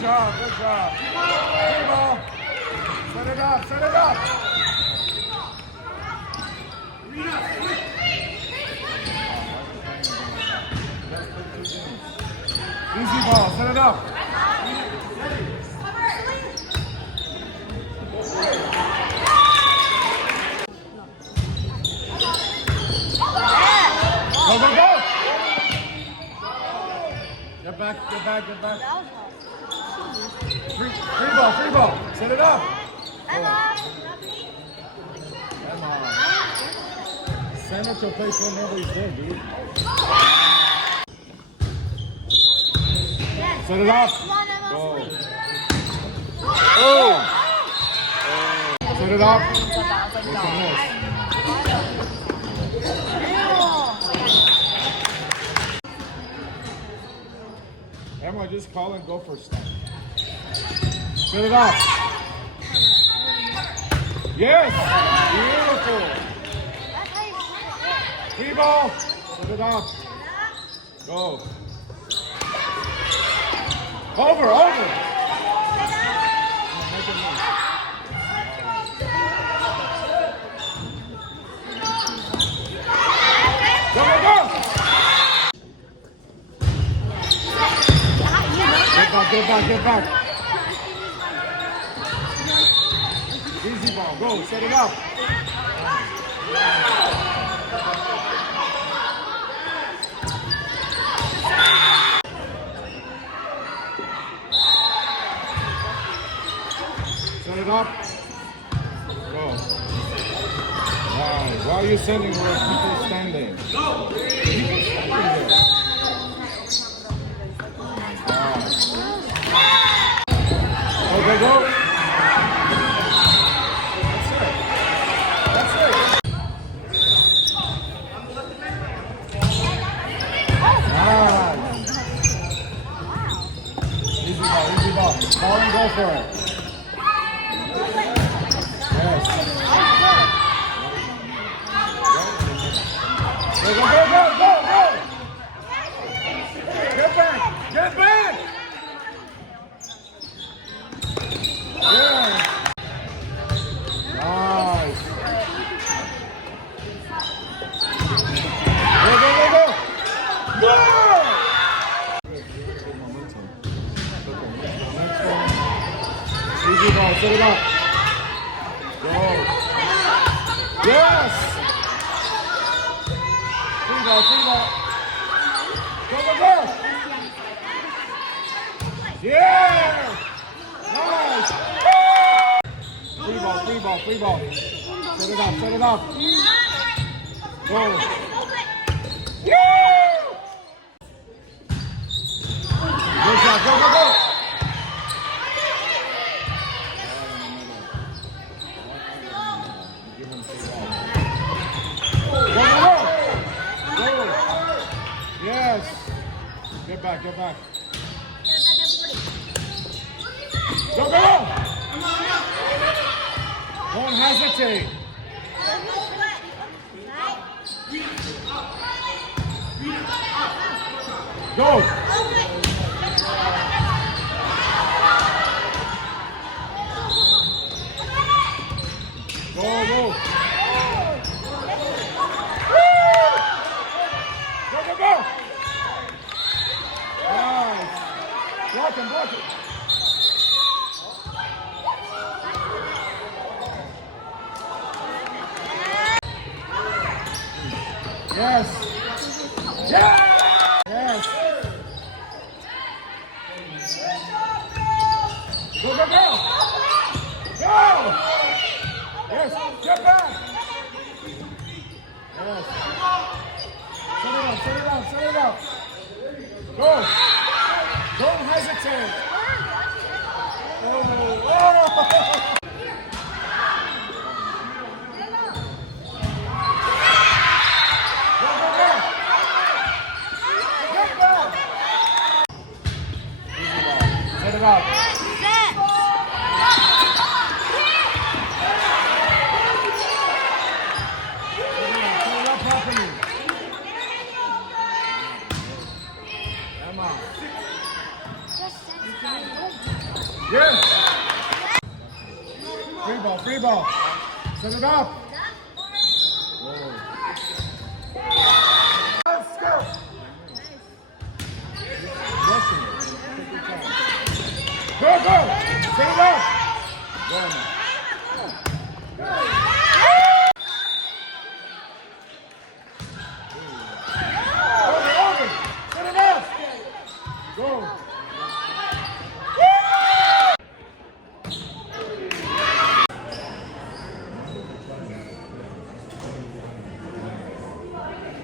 job, good job. Free ball. Set it up, set it up. Easy ball, set it up. Go, go, go! Get back, get back, get back. Free ball, set it up. Emma. Send her to a place where nobody's there, dude. Set it up. Go. Oh. Set it up. Emma, just call and go for stuff. Set it up. Yes. Beautiful. Free ball. Set it up. Go. Over. Go. Get back. Easy ball, go, set it up. Set it up. Go. Wow, why are you sending where people standing? People standing there. Go. That's it. Easy ball. Ball and go for it. Yes. Go. Get back. Yeah. Nice. Go. Easy ball, set it up. Go. Yes. Free ball. Go. Yeah. Nice. Free ball. Set it up. Go. Yeah. Good job. Go. Go. Yes. Get back. Go. Don't hesitate. Go. Go. Go. Nice. Block him. Yes. Go. Yes. Get back. Yes. Set it up. Go. Don't hesitate. Oh. Set it up. Emma. Yes. Free ball, free ball. Set it up. Whoa. Let's go. Rushing it. Take your time. Go, go. Set it up. Go on now.